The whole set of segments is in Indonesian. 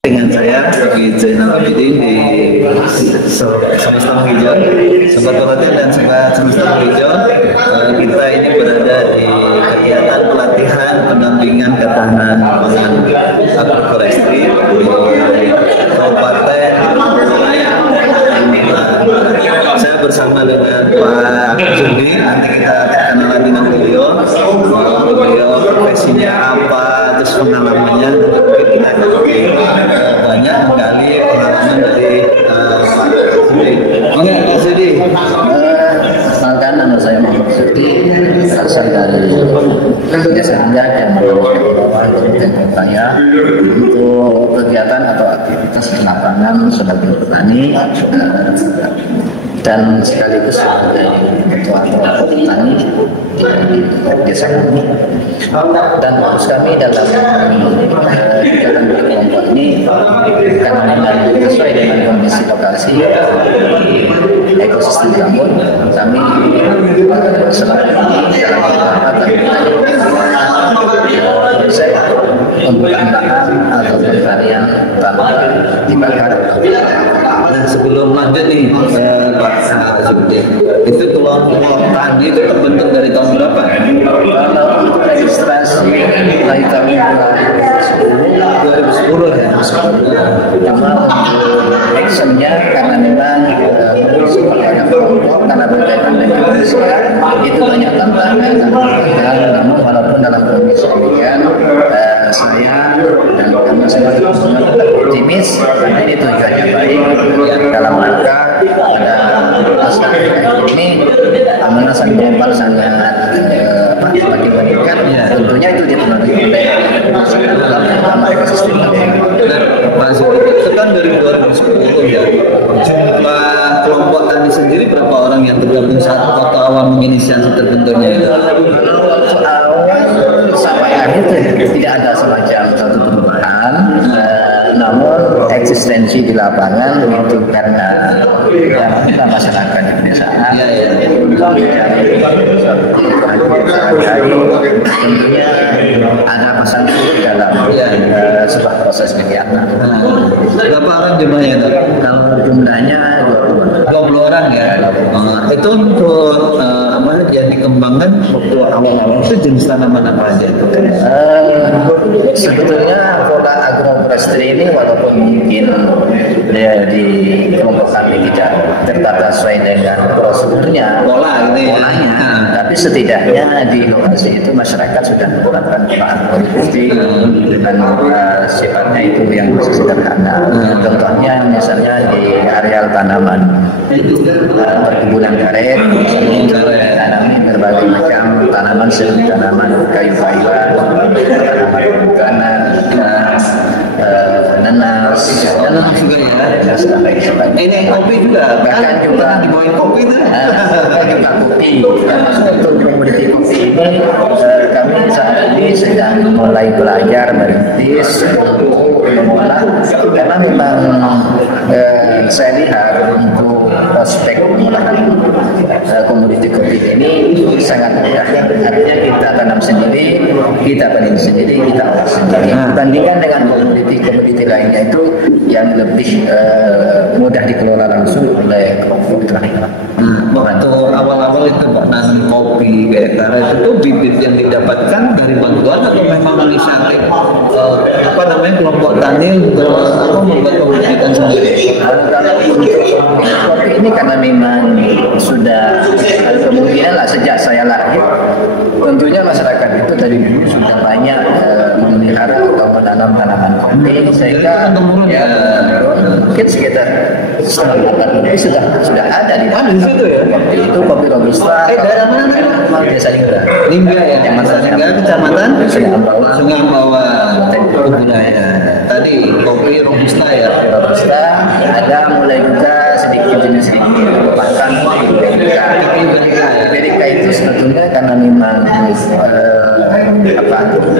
Dengan saya di Zainal Abidin di Semesta Hijau, Sobat Volunteer dan Sobat Semesta Hijau. Kita ini berada di kegiatan pelatihan pendampingan ketahanan pangan agroforestry di Kabupaten. Saya bersama dengan Pak Jumbi. Nanti kita kenalan dengan beliau. Beliau profesinya apa, terus pengalamannya. Kita banyak sekali pengalaman dari Pak Sudi. Oke, Pak Sudi. Perkenalkan, nama saya Muhammad Sudi, asal dari Desa Indah dan Kabupaten Raya. Untuk kegiatan atau aktivitas di lapangan sebagai petani dan sekaligus sebagai ketua kelompok petani di desa kami. Dan fokus kami dalam kegiatan di kelompok ini karena memang sesuai dengan kondisi lokasi ekosistem gambut, kami selama ini dalam saya untuk atau pertanian tanpa dibakar. Nah, sebelum lanjut nih Pak Zubdi, itu kelompok tani itu terbentuk dari tahun berapa? Kalau registrasi mulai tahun 2010 ya. Cuma actionnya karena memang karena berkaitan dengan itu banyak tantangan, namun walaupun dalam kondisi demikian saya dan kami semua optimis karena ini tujuannya baik dalam rangka pada masa ini amanah sang global sangat meningkat, tentunya itu dipengaruhi oleh dalam ekosistem. Masih itu kan dari 2010 ya. Jumlah kelompok tani sendiri berapa orang yang tergabung saat waktu awal menginisiasi terbentuknya itu? Waktu awal sampai akhir tidak ada semacam satu perubahan, namun eksistensi di lapangan itu karena kita masyarakat di pedesaan, tentunya ada pasang surut dalam sebuah proses kegiatan. Berapa orang jumlahnya? Kalau jumlahnya 20 orang ya. Itu untuk apa yang dikembangkan waktu awal-awal itu jenis tanaman apa aja itu? Sebetulnya pola agroforestry ini walaupun mungkin di kelompok kami tidak tertata sesuai dengan prosedurnya, polanya, tapi setidaknya di lokasi itu masyarakat sudah menerapkan pola agroforestry dengan sifatnya itu yang sederhana. Contohnya misalnya di areal tanaman perkebunan karet, tanami berbagai macam tanaman seperti tanaman kayu-kayuan, tanaman bukanan, nanas juga ya, ini kopi juga, bahkan juga dibawain kopi itu, juga kopi. Untuk komoditi kopi ini kami saat ini sedang mulai belajar merintis untuk mengolah, karena memang saya lihat untuk prospek komoditi kopi ini sangat mudah. Artinya kita tanam sendiri, kita panen sendiri, kita olah sendiri. Dibandingkan dengan komoditi lainnya itu yang lebih mudah dikelola langsung oleh kelompok terakhir. Waktu awal-awal itu Pak nanam kopi kayak itu bibit yang didapatkan dari bantuan atau memang inisiatif apa namanya kelompok tani untuk membuat pembibitan sendiri? Kalau kopi ini karena memang sudah kemungkinan lah sejak saya lahir, tentunya masyarakat itu dari dulu sudah banyak memelihara atau menanam tanaman kopi, sehingga ya mungkin sekitar setengah abad lebih sudah ada di situ ya. Kopi itu kopi robusta. Daerah mana? Desa Lingga. Lingga ya, kecamatan Sungai Ambawang. Budaya. Tadi kopi robusta ya. Robusta ada mulai juga sedikit bahkan Amerika itu sebetulnya karena memang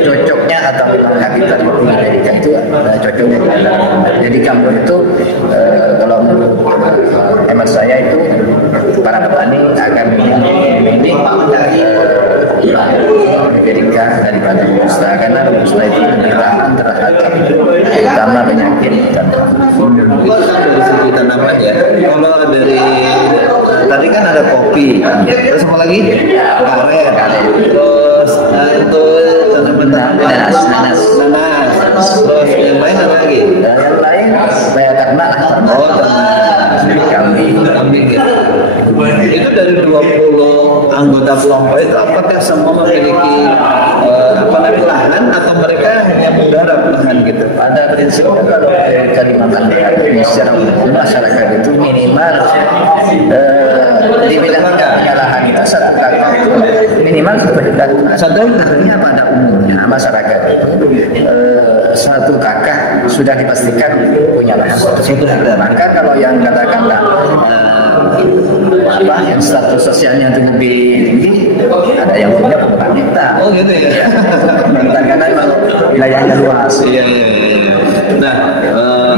cocoknya atau habitat kopi Amerika itu cocoknya jadi gambut itu kalau menurut hemat saya itu para petani akan memilih Amerika daripada robusta, karena robusta itu lebih tahan terhadap terutama penyakit Terus apa lagi? Karet. Terus untuk nanas. Terus yang lain apa lagi? Dan yang lain kayak ternak. Oh, kambing gitu. Itu dari 20 anggota kelompok itu apakah semua memiliki lahan atau mereka hanya menggarap lahan gitu? Pada prinsipnya kalau Kalimantan Barat ini secara umum masyarakat itu minimal dibilang punya lahan itu satu kakak itu minimal 1 hektar. Artinya pada umumnya masyarakat itu satu kakak sudah dipastikan punya lahan 1 hektar. Maka kalau yang katakanlah yang status sosialnya itu lebih tinggi, ada yang punya puluhan hektar. Oh gitu ya. Karena kalau wilayahnya luas. Iya. Nah,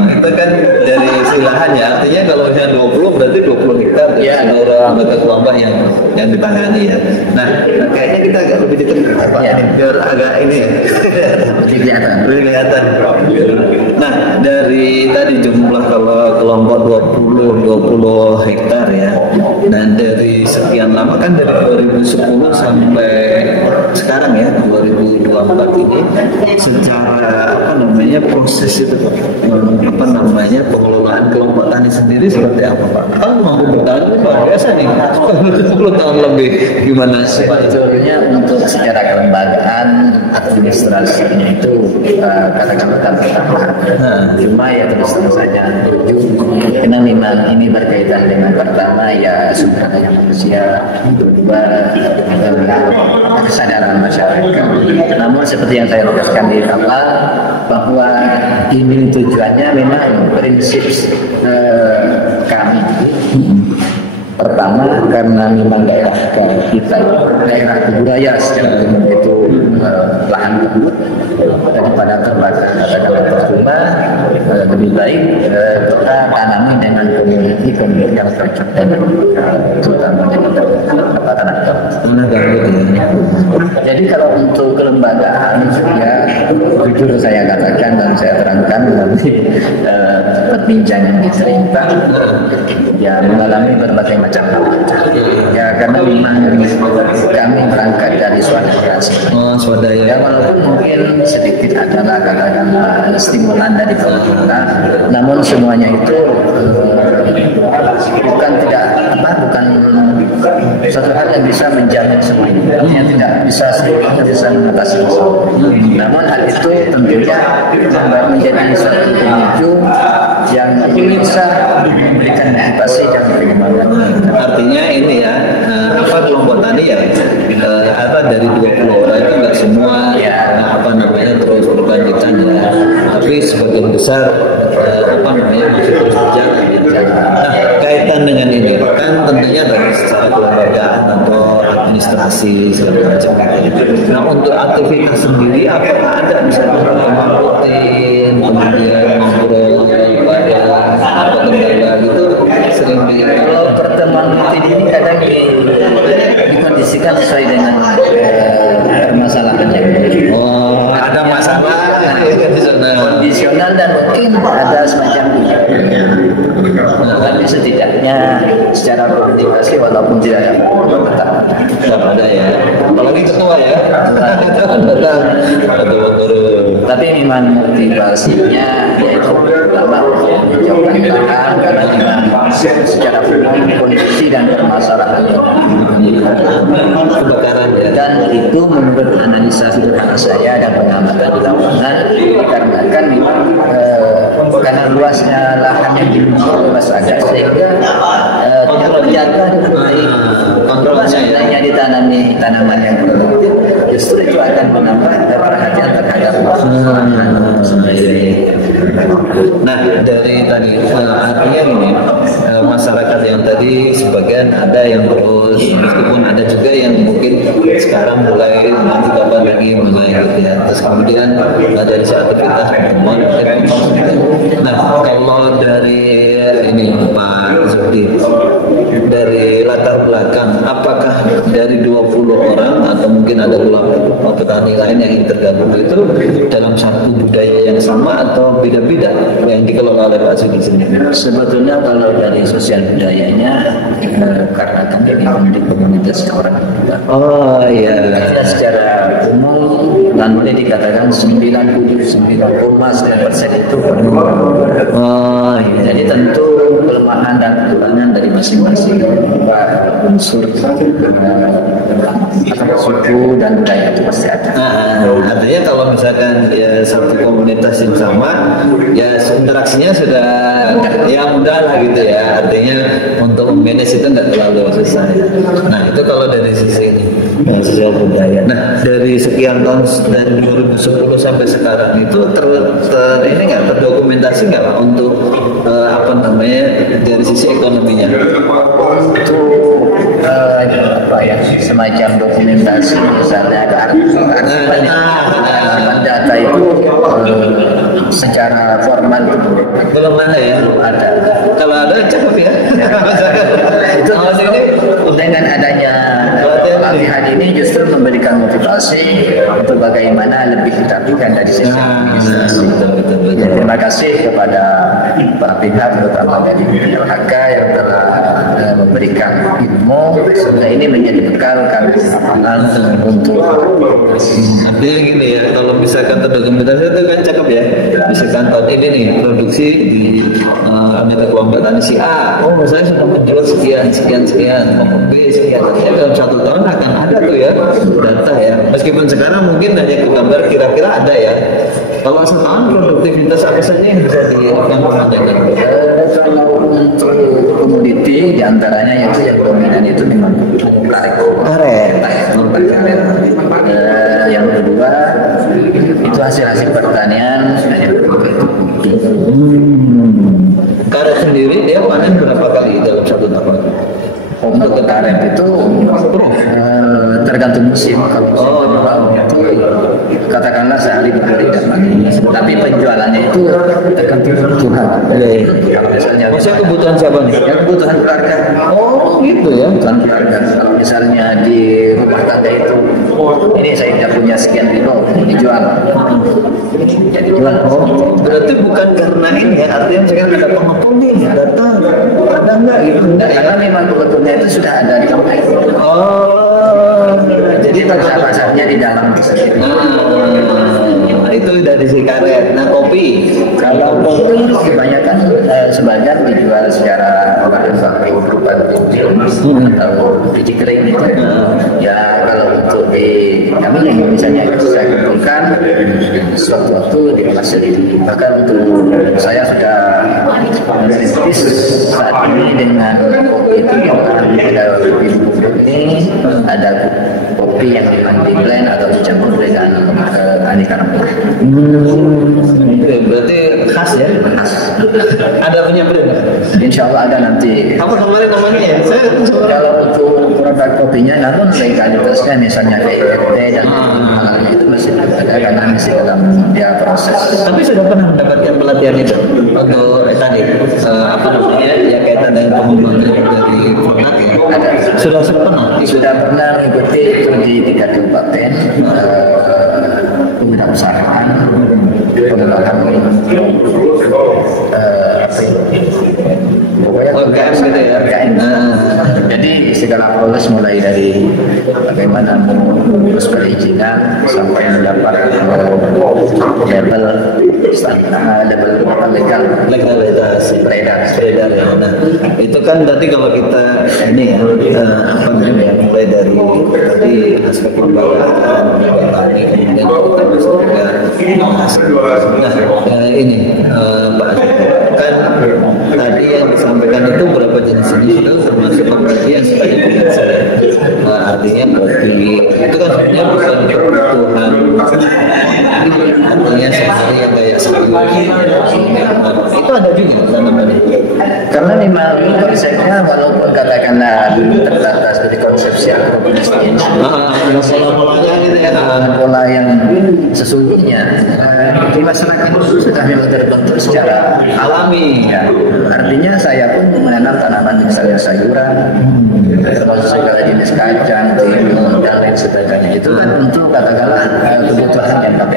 itu kan dari si lahan ya. Artinya kalau hanya 20 berarti 20 hektar ya, seluruh anggota kelompok yang ditangani ya. Nah, kayaknya kita agak lebih dekat Pak. Ya, biar agak ini ya. Lebih kelihatan. Nah, dari tadi jumlah kalau kelompok 20 hektar ya. Dan dari sekian lama kan dari 2010 sampai sekarang ya 2024 ini secara proses itu pengelolaan kelompok tani sendiri seperti apa Pak? Kan mampu bertahan luar biasa nih 10 tahun lebih gimana? Sebetulnya untuk secara kelembagaan administrasinya itu katakanlah pertama cuma ya terus saja karena memang ini berkaitan dengan pertama ya sumber daya manusia, kedua kesadaran masyarakat. Namun seperti yang saya jelaskan di awal bahwa ini tujuannya memang prinsip kami. Pertama karena memang daerah kita daerah budaya secara umum itu lahan gambut daripada terbakar katakanlah percuma lebih baik kita tanami dengan komuniti yang cocok dan terutama tanah gambut. Jadi kalau untuk kelembagaan ya jujur saya katakan dan saya terangkan melalui perbincangan di cerita ya mengalami berbagai macam hal ya karena memang kami berangkat dari swadaya ya walaupun mungkin sedikit adalah katakanlah stimulan dari pemerintah namun semuanya itu bukan suatu hal yang bisa menjamin semuanya yang tidak bisa semuanya bisa mengatasi namun hal itu tentunya menjadi suatu pemicu yang bisa memberikan motivasi dan pengembangan. Artinya ini ya kelompok tani ya dari 20 orang itu nggak semua terus berkelanjutan ya tapi sebagian besar masih terus berjalan. Nah kaitan dengan ini kan tentunya dari secara kelembagaan atau administrasi segala macam. Nah untuk aktivitas sendiri apakah ada misalnya pertemuan rutin kemudian ngobrol apa kendala gitu sering kalau pertemuan rutin ini kadang dikondisikan sesuai dengan permasalahannya. Oh ada masalah kondisional dan mungkin ada semacam tapi setidaknya secara komunikasi walaupun tidak tetap ada ya apalagi ketua ya tapi memang motivasinya yaitu pertama menjauhkan lahan karena memang secara kondisi dan permasalahan kebakaran ya. Dan itu menurut analisa sederhana saya dan pengamatan di lapangan dikarenakan karena luasnya lahan yang luas agak sehingga tidak terjaga baik kontrolnya ditanami tanaman yang produktif justru itu akan menambah perhatian terhadap Nah dari tadi artinya ini masyarakat yang tadi sebagian ada yang terus meskipun ada juga yang mungkin sekarang mulai nanti kapan lagi mulai gitu ya terus kemudian dari aktivitas pertemuan nah kalau dari ini Pak Zudi dari latar belakang, apakah dari 20 orang atau mungkin ada kelompok petani lain yang tergabung itu dalam satu budaya yang sama atau beda-beda yang dikelola oleh Pak Sudi sendiri? Sebetulnya kalau dari sosial budayanya karena kan ini di komunitas orang juga. Oh iya. Artinya secara umum dan boleh dikatakan 99,9% itu Oh iya. jadi tentu kelemahan dan kekurangan dari masing-masing unsur suku dan budaya itu pasti ada. Artinya kalau misalkan ya satu komunitas yang sama, ya interaksinya sudah ya mudah lah gitu ya. Artinya untuk manage itu nggak terlalu susah. Nah itu kalau dari sisi ini, sosial budaya. Nah dari sekian tahun dari 2010 sampai sekarang itu ini nggak terdokumentasi nggak Pak untuk apa namanya dari sisi ekonominya? Itu apa ya semacam dokumentasi misalnya data itu secara formal belum ada ya? Ada. Kalau ada cukup ya. Itu dengan adanya pelatihan ini justru memberikan motivasi untuk bagaimana lebih dirapikan dari sisi administrasi. Ya, terima kasih kepada para pihak terutama dari LHK yang telah memberikan ilmu sehingga ini menjadi bekal kami untuk artinya gini ya, kalau misalkan terdokumentasi itu kan cakep ya. Misalkan tahun ini nih produksi di mata kelompok tani si A, saya sudah menjual sekian, kelompok B sekian. Artinya dalam 1 tahun akan ada tuh ya data ya. Meskipun sekarang mungkin hanya gambar kira-kira ada ya. Kalau setahun produktivitas apa saja yang bisa dilakukan dengan kalau untuk komoditi diantaranya yang dominan itu memang karet. Yang kedua itu hasil pertanian karet sendiri dia panen berapa kali dalam 1 tahun? Untuk karet itu tergantung musim. Kalau itu katakanlah sehari berkali dapat. Tapi penjualannya itu tergantung kebutuhan. Kalau misalnya kebutuhan siapa nih? Ya kebutuhan keluarga. Oh gitu ya. Kebutuhan keluarga. Kalau misalnya di rumah tangga itu, ini saya tidak punya sekian kilo dijual. Jadi jual. Oh, berarti bukan karena ini ya, artinya misalkan ada pengepul nih, datang, ada enggak gitu? Enggak, karena memang kebutuhannya itu sudah ada di kampung. Oh, jadi pasar-pasarnya di dalam sendiri. Itu dari si karet. Nah kopi, kalau kopi kebanyakan sebagian dijual secara berupa atau biji kering gitu. Ya kalau untuk di kami misalnya saya kumpulkan suatu waktu diolah sendiri. Bahkan untuk saya sudah merintis saat ini dengan kopi itu yang ada ini ada kopi yang di blend atau dicampur dengan aneka rempah. Berarti khas ya? Ada punya brand? Insya Allah ada nanti. Apa kemarin namanya ya? Kalau untuk produk kopinya, namun legalitasnya misalnya kayak teh dan itu masih ada karena masih dalam dia proses. Tapi sudah pernah mendapatkan pelatihan itu untuk tadi apa namanya ya kaitan dengan pengembangan dari produk ya? Ada. Sudah pernah mengikuti di 3 kabupaten kewirausahaan pengembangan UMKM gitu ya. Jadi segala proses mulai dari bagaimana mengurus perizinan sampai mendapat level legalitas beredar ya. Nah, itu kan berarti kalau kita ini ya apa namanya mulai dari aspek lembagaan, petani, kemudian kita masuk ke ini Pak kan tadi yang disampaikan itu berapa jenis itu termasuk kopi yang sebagai komersial artinya kopi itu kan sebenarnya bukan kebutuhan artinya sehari yang kayak itu ada juga tanamannya karena memang konsepnya walaupun katakanlah dulu terbatas dari konsepsi agrobisnis pola-polanya gitu pola yang sesungguhnya di masyarakat itu sudah memang terbentuk secara alami. Ya. Artinya saya pun menanam tanaman misalnya sayuran, termasuk segala jenis kacang, timun dan lain sebagainya. Itu kan untuk katakanlah kebutuhan yang kami.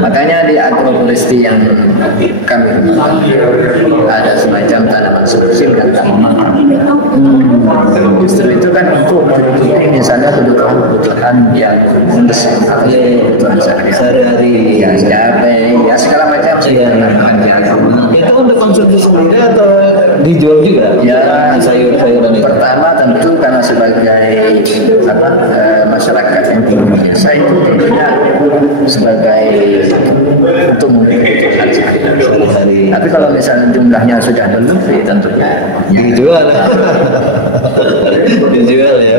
Makanya di agroforestry yang kami ada semacam tanaman subsidi dan tanaman. Justru itu kan untuk misalnya kebutuhan yang mendesak atau kebutuhan sehari-hari, ya cabai, ya segala macam itu untuk konsumsi sendiri atau dijual juga? Ya, sayur-sayuran itu. Pertama tentu karena sebagai masyarakat yang tinggi biasa itu tentunya sebagai untuk kebutuhan sehari-hari. Tapi kalau misalnya jumlahnya sudah berlebih tentunya dijual. Dijual ya.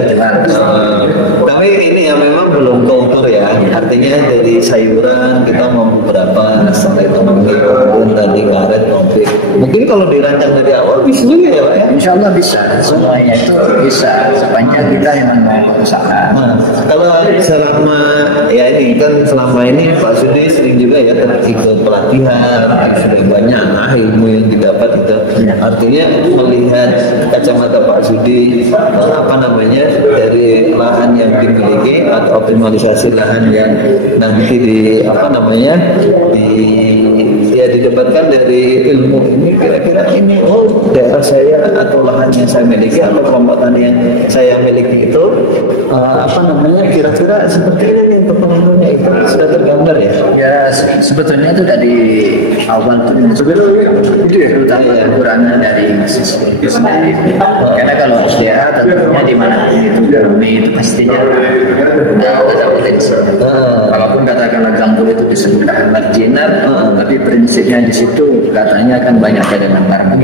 Tapi ini ya memang belum keukur ya. Artinya dari sayuran kita mau berapa sampai kemudian tadi karet konflik. Mungkin kalau dirancang dari awal bisa juga ya Pak ya. Insya Allah bisa. Semuanya itu bisa sepanjang kita memang mau usaha. Nah, kalau selama ya ini kan selama ini Pak Sudi sering juga ya ikut pelatihan, sudah banyak ilmu yang didapat itu. Artinya melihat kacamata Pak Sudi dari lahan yang dimiliki atau optimalisasi lahan yang nanti didapatkan dari ilmu ini kira-kira ini daerah saya atau lahan yang saya miliki atau kelompok tani yang saya miliki itu kira-kira seperti ini nih untuk pengaruhnya itu sudah tergambar ya? Ya sebetulnya itu dari awal terutama kekurangan dari siswa itu sendiri. Karena kalau dia tentunya di mana itu itu pastinya ada potensi. Walaupun katakanlah gambut itu disebut lahan marginal, tapi prinsipnya di situ katanya kan banyak cadangan tanah.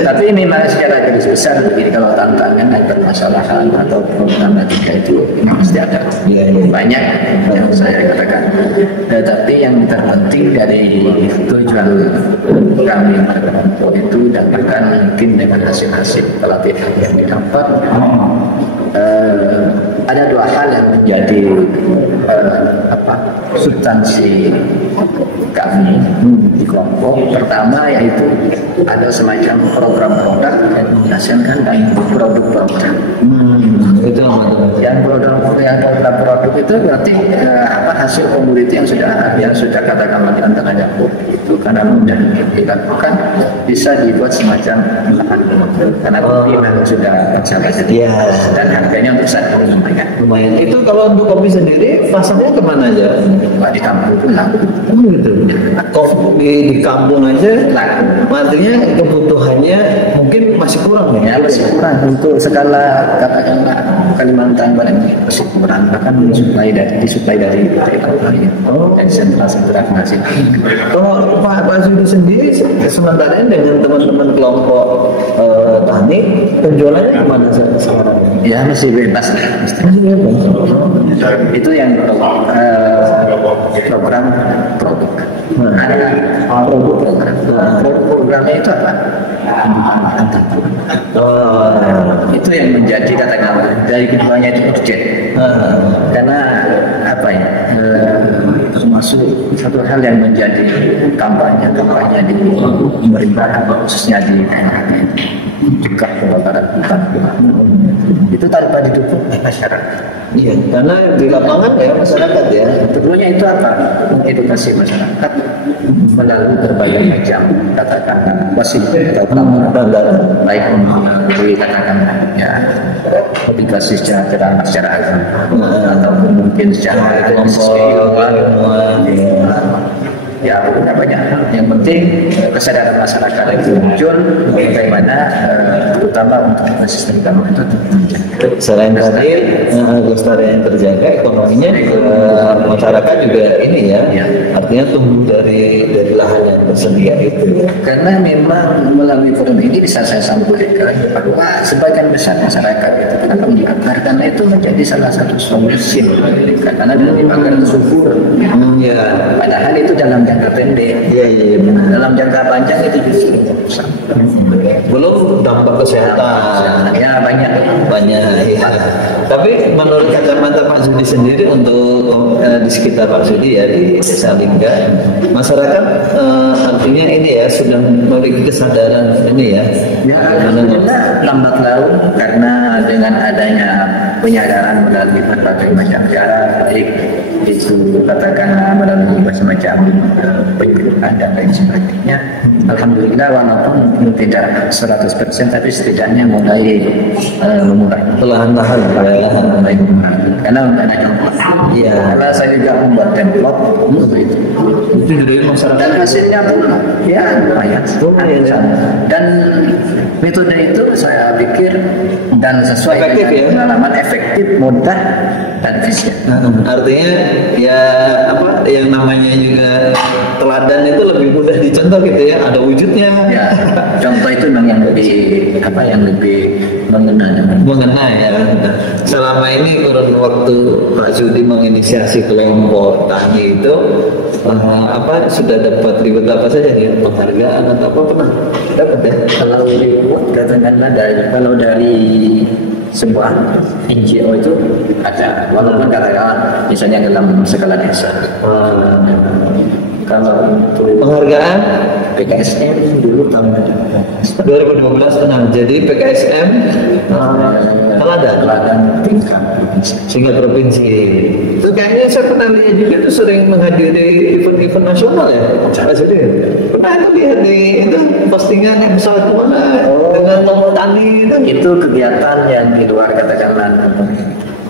Tapi memang secara garis besar begini, kalau tantangan dan permasalahan atau problematika itu memang pasti ada. Banyak yang saya katakan. Tapi yang terpenting dari tujuan kami berkelompok itu dan bahkan mungkin dengan hasil-hasil pelatihan yang didapat ada dua hal yang menjadi substansi kami di kelompok. Pertama yaitu ada semacam program produk yang menghasilkan dan produk-produk. Itu yang program produk itu berarti hasil komoditi yang sudah katakanlah di antara itu karena mudah dilakukan bisa dibuat semacam karena kopi memang sudah tercapai dan harganya besar lumayan. Itu kalau untuk kopi sendiri pasarnya kemana aja? Di kampung pulang. Gitu. Kopi di kampung aja, artinya kebutuhannya mungkin masih kurang ya? Masih kurang untuk skala katakanlah Kalimantan Barat masih kurang, bahkan disuplai dari sentra-sentra masih. Kalau Pak Sudi sendiri sementara ini dengan teman-teman kelompok tani penjualannya kemana sekarang? Ya masih bebas. Itu yang program produk. Programnya itu apa? Itu yang menjadi katakanlah dari keduanya itu urgent. Karena termasuk satu hal yang menjadi kampanye di pemerintahan khususnya di dekat kebakaran hutan itu tanpa didukung masyarakat. Iya, karena di lapangan ya masyarakat ya. Tentunya itu apa? Edukasi masyarakat melalui berbagai macam katakanlah atau baik melalui katakanlah ya edukasi secara agama ataupun mungkin secara kelompok ya banyak. Yang penting kesadaran masyarakat itu muncul bagaimana terutama untuk sistem agama itu selain tadi kelestarian terjaga ekonominya masyarakat juga ini ya artinya tumbuh dari lahan yang tersedia itu karena memang melalui forum ini bisa saya sampaikan bahwa sebagian besar masyarakat itu kenapa dibakar karena itu menjadi salah satu solusi karena dengan dibakar subur padahal itu dalam jangka pendek. Iya iya benar. Dalam jangka panjang itu justru rusak. Belum dampak kesehatan. Ya banyak. Ya. Tapi menurut kacamata Pak Sudi sendiri untuk di sekitar Pak Sudi ya di Desa Lingga, masyarakat artinya ini ya sudah memiliki kesadaran ini ya. Ya alhamdulillah lambat laun karena dengan adanya penyadaran melalui berbagai macam cara, baik itu katakanlah melalui semacam penyuluhan dan lain sebagainya. Alhamdulillah walaupun tidak 100% tapi setidaknya mulai memulai Perlahan-lahan mulai karena ada contoh. Iya. Karena saya juga membuat template itu. Itu dari masyarakat. Dan hasilnya pun ya lumayan. Dan metode itu saya pikir dan sesuai Efektif, dengan ya? pengalaman efektif, mudah dan efisien. Artinya ya apa yang namanya juga teladan itu lebih mudah dicontoh gitu ya, ada wujudnya. Ya, contoh itu memang yang lebih apa yang lebih mengena ya. Selama ini kurun waktu Pak Sudi menginisiasi kelompok tani itu apa sudah dapat ribet apa saja ya, penghargaan atau apa pernah dapat ya? Kalau katakanlah kalau dari sebuah NGO itu ada, walaupun katakanlah misalnya dalam skala desa. Kalau untuk Penghargaan PKSM dulu tahun 2012 tenang. Jadi PKSM teladan tingkat sehingga provinsi. Itu kayaknya saya pernah lihat juga itu sering menghadiri event-event nasional ya. Jadi pernah itu lihat di itu postingan yang pesawat mana dengan nomor tani itu kegiatan yang di luar katakanlah.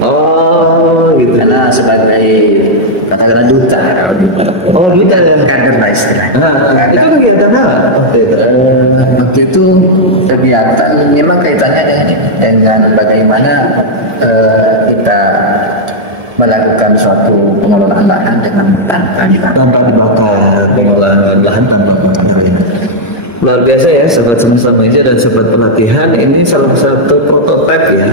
Oh gitu. Karena sebagai katakanlah duta. Oh duta ya. Kader lah istilahnya. Itu kegiatan apa? Waktu itu kegiatan memang kaitannya dengan bagaimana kita melakukan suatu pengelolaan lahan dengan tanpa dibakar. Pengolahan lahan tanpa dibakar. Luar biasa ya sobat semesta meja dan sobat pelatihan, ini salah satu prototipe ya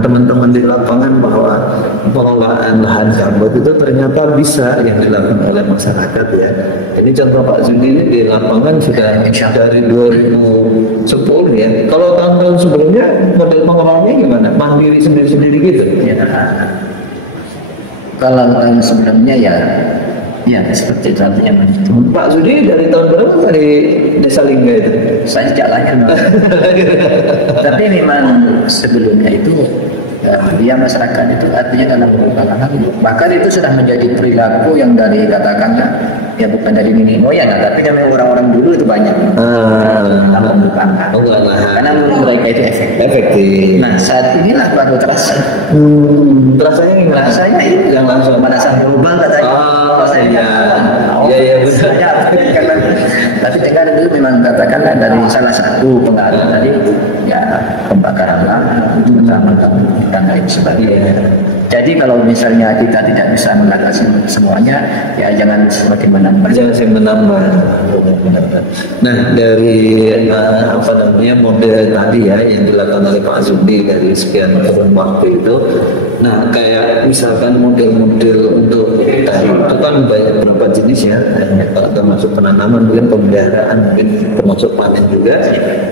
teman-teman di lapangan bahwa pengelolaan lahan gambut itu ternyata bisa yang dilakukan oleh masyarakat ya. Ini contoh Pak Sudi ini di lapangan sudah dari 2010 ya. Kalau tahun-tahun sebelumnya model pengelolaannya gimana? Mandiri sendiri-sendiri gitu? Ya. Kalau tahun sebelumnya ya seperti itu artinya. Pak Sudi dari tahun berapa dari Desa Lingga itu? Saya sejak lahir. Tapi memang sebelumnya itu dia masyarakat itu artinya dalam perubahan bahkan itu sudah menjadi perilaku yang dari katakanlah ya bukan dari nenek moyang tapi memang orang-orang dulu itu banyak karena menurut mereka itu efektif. Nah saat inilah baru terasa. Rasanya gimana? Rasanya itu yang langsung pemanasan global katanya. Iya betul. Tapi dengan itu memang katakanlah dari salah satu pengaruh tadi ya pembakaran lahan dan lain sebagainya. Jadi kalau misalnya kita tidak bisa mengatasi semuanya, ya jangan semakin menambah. Jangan semakin menambah. Nah dari apa namanya model tadi ya yang dilakukan oleh Pak Sudi dari sekian kurun waktu itu. Nah kayak misalkan model-model untuk tadi itu kan banyak berapa jenis ya, termasuk penanaman, mungkin pemeliharaan, mungkin termasuk panen juga.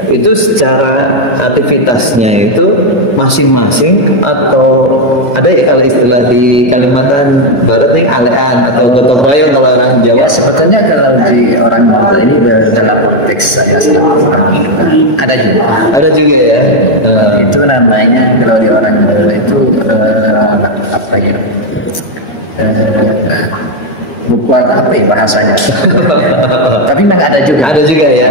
Itu secara aktivitasnya itu masing-masing atau ada ya kalau istilah di Kalimantan Barat nih alean atau gotong royong kalau orang Jawa. Ya sebetulnya kalau di orang Jawa ini dalam konteks saya ada juga. Ada juga ya. Itu namanya kalau di orang Jawa itu apa ya? Buat apa ya bahasanya? Tapi memang ada juga. Ada juga ya.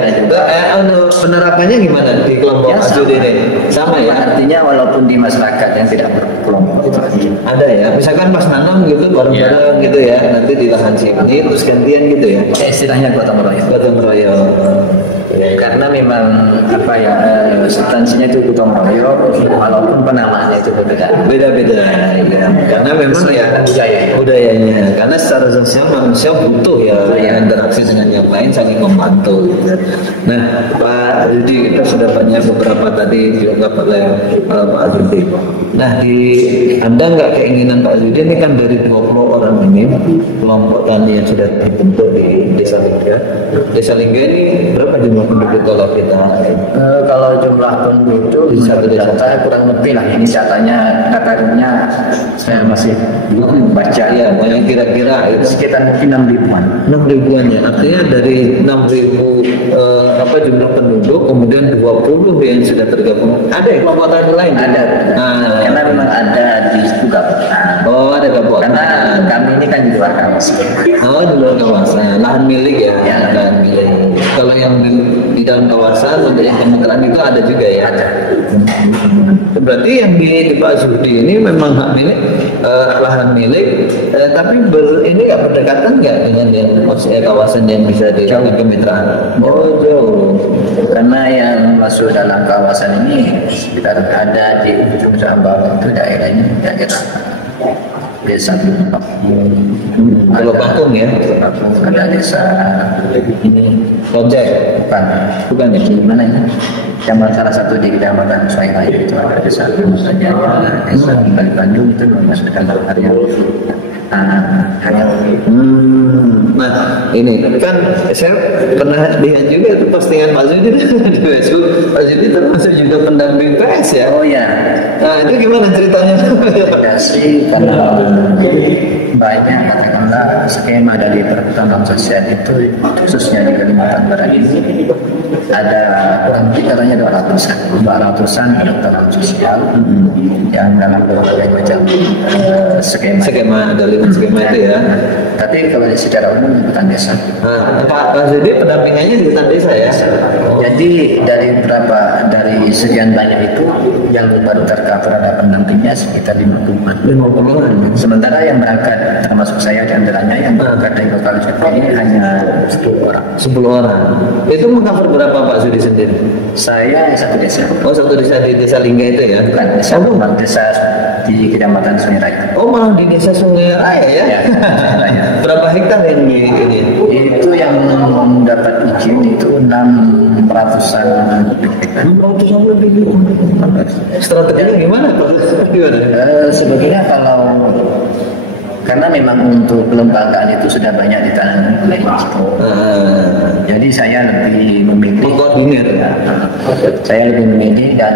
Penerapannya gimana di kelompok ya, Sudi ini? Sama ya. Artinya walaupun di masyarakat yang tidak berkelompok itu ada ya. Misalkan pas nanam gitu bareng-bareng gitu ya. Nanti di lahan sini terus gantian gitu ya. Istilahnya gotong royong. Gotong royong. Karena memang apa ya substansinya itu gotong royong, walaupun penamaannya itu beda-beda ya. Karena memang ya budayanya. Karena secara sosial manusia butuh ya interaksi dengan yang lain, saling membantu. Nah, Pak Rudi, kita sudah banyak beberapa tadi diungkap oleh Pak Rudi. Nah, di Anda nggak keinginan Pak Rudi ini kan dari 20 orang ini kelompok tani yang sudah dibentuk di Desa Lingga. Desa Lingga ini berapa jumlah penduduk kalau kita? Kalau jumlah penduduk di satu desa saya kurang lebih lah, ini datanya saya masih belum baca ya, yang kira-kira itu sekitar mungkin 6.000-an. 6.000-an ya, artinya dari 6.000 jumlah penduduk, kemudian 20 yang sudah tergabung. Ada ya kelompok tani lain? Ada. Karena memang ada di juga. Oh, ada gabung. Karena kami ini kan di luar kawasan. Oh, di luar kawasan, lahan milik ya? Ya, lahan milik. Kalau yang di dalam kawasan untuk yang kemitraan itu ada juga ya? Ada. Berarti yang di Pak Zudi ini memang hak milik, lahan milik, tapi ini nggak berdekatan nggak dengan yang maksudnya kawasan yang bisa dilakukan kemitraan? Oh, jauh. Karena yang masuk dalam kawasan ini sekitar ada di ujung Sambal itu daerahnya daerah desa kalau Pakung ya, ada desa ini Project bukan ya, gimana ya? Salah satu di Kecamatan Suairai itu ada desa saja, desa Bali Bandung itu masuk dalam area. Nah, ini kan saya pernah lihat juga itu postingan Pak Zudi di Facebook. Pak Zudi termasuk juga pendamping PS ya? Oh ya. Nah, itu gimana ceritanya? Ya sih, karena banyak katakanlah skema dari perhutanan sosial itu khususnya di Kalimantan Barat ini ada kurang lebih katanya 200-an perhutanan sosial yang dalam berbagai macam skema dari skema itu ya. Tapi kalau secara umum hutan desa. Pak Zudi pendampingannya di hutan desa ya. Jadi dari sekian banyak itu yang baru tercover ada pendampingnya sekitar 50-an. Sementara yang berangkat termasuk saya di antaranya yang berangkat dari lokal ini hanya 10 orang. 10 orang. Itu mengcover berapa Pak Zudi sendiri? Saya satu desa. Oh, satu desa di Desa Lingga itu ya? Bukan, desa di Kecamatan Sungai Raya. Oh, malah di Desa Sungai Raya ya? Ya. Berapa hektar yang di ini? Itu yang dapat izin itu 600-an lebih hektar. 600-an lebih. Strateginya gimana Pak? Sebetulnya karena memang untuk kelembagaan itu sudah banyak ditangani oleh INGO. Jadi saya lebih memilih dan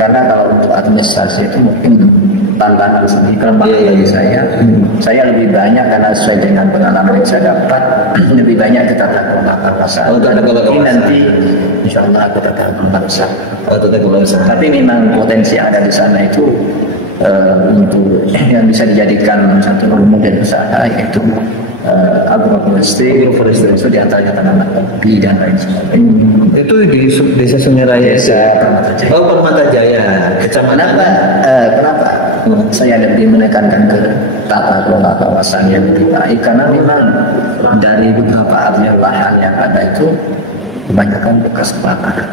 karena kalau untuk administrasi itu mungkin tantangan sendiri kelemahan bagi saya lebih banyak karena sesuai dengan pengalaman yang saya dapat lebih banyak kita tata pasar. Ini nanti insya Allah aku tata pasar. Tapi memang potensi yang ada di sana itu untuk yang bisa dijadikan satu model usaha yaitu agroforestry itu diantaranya tanaman kopi dan lain sebagainya. Itu di Desa Sungai Raya. Oh, Permata Jaya. Kecamatan. Kenapa? Saya lebih menekankan ke tata kelola kawasan yang lebih baik karena memang dari beberapa area lahan yang ada itu kebanyakan bekas kebakaran.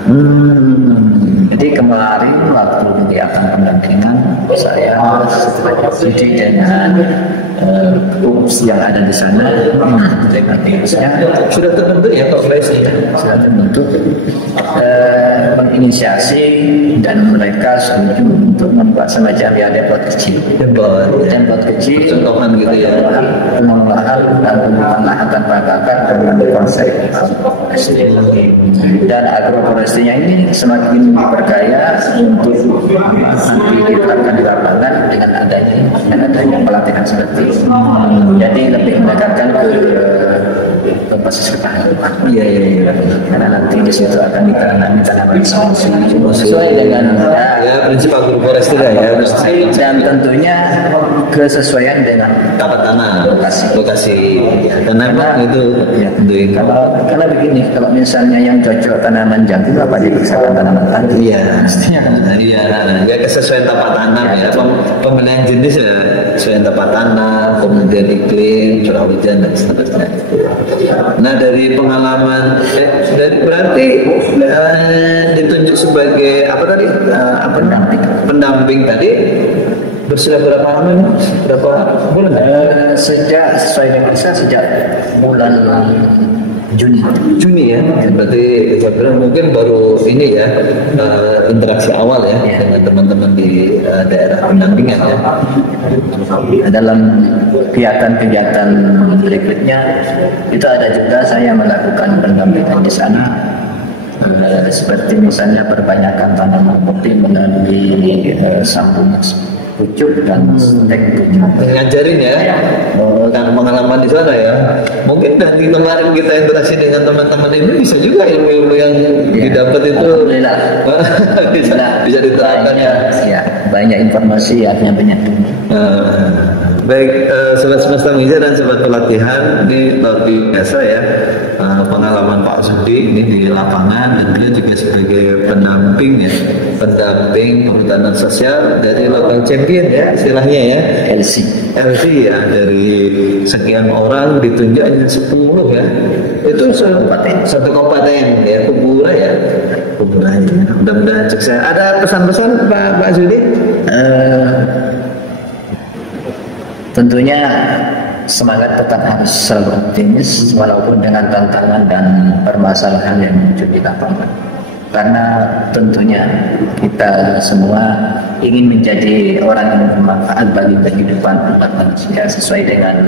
Jadi kemarin waktu kegiatan pendampingan saya studi dengan yang ada di sana dengan timnya sudah terbentuk ya koalisi ya? Sudah terbentuk menginisiasi dan mereka setuju untuk membuat semacam ya depot kecil contohan gitu ya, pengelolaan dan penggunaan lahan tanpa bakar dengan konsep dan agroforestinya ini semakin diperkaya untuk nanti diterapkan di lapangan dengan adanya pelatihan seperti ini. Jadi lebih mendekatkan ke basis ketahanan. Iya. Karena nanti di situ akan ditanami tanaman sesuai dengan prinsip agroforestry ya. Dan tentunya kesesuaian dengan tapak tanah, lokasi. Ya, karena itu ya, karena begini, kalau misalnya yang cocok tanaman jagung apa dipaksakan tanaman tadi? Iya, pastinya kan. Iya, ya kesesuaian tapak tanah ya. Pemilihan jenis ya sesuai tapak tanah, kemudian iklim, curah hujan dan seterusnya. Nah dari pengalaman, berarti ditunjuk sebagai apa tadi? Pendamping tadi. Sudah berapa lama ini? Berapa bulan? Sejak sesuai dengan saya sejak bulan Juni ya. Berarti saya bilang mungkin baru ini ya interaksi awal ya dengan teman-teman di daerah pendampingan ya. Dalam kegiatan-kegiatan berikutnya itu ada juga saya melakukan pendampingan di sana. Seperti misalnya perbanyakan tanaman kopi melalui sambungan pucuk dan stek pucuk. Ngajarin ya, kan pengalaman di sana ya. Mungkin dari kemarin kita interaksi dengan teman-teman ini bisa juga ilmu-ilmu yang didapat itu bisa diterapkan ya. Banyak informasi artinya banyak. Baik, sobat semesta Mija dan sobat pelatihan, ini luar biasa ya pengalaman Pak Sudi ini di lapangan, dan dia juga sebagai pendamping ya, pendamping perhutanan sosial dari local champion ya istilahnya ya, LC ya, dari sekian orang ditunjuk hanya 10 ya, itu satu kabupaten ya, Kubura ya. Mudah-mudahan sukses. Ada pesan-pesan Pak Sudi? Tentunya semangat tetap harus selalu optimis walaupun dengan tantangan dan permasalahan yang muncul di lapangan. Karena tentunya kita semua ingin menjadi orang yang bermanfaat bagi kehidupan umat manusia sesuai dengan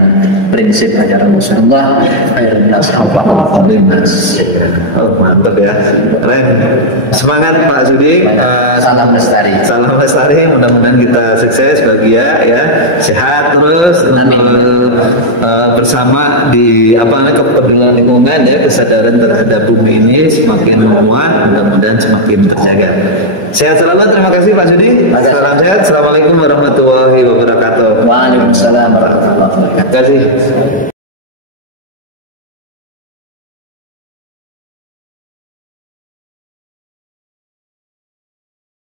prinsip ajaran Rasulullah. Mantap ya, keren. Semangat Pak Sudi. Salam lestari. Salam lestari. Mudah-mudahan kita sukses, bahagia ya, sehat terus. Bersama di kepedulian lingkungan ya, kesadaran terhadap bumi ini semakin menguat, mudah-mudahan semakin terjaga. Sehat selalu. Terima kasih Pak Sudi. Salam sehat. Assalamualaikum warahmatullahi wabarakatuh. Waalaikumsalam warahmatullahi wabarakatuh. Terima kasih.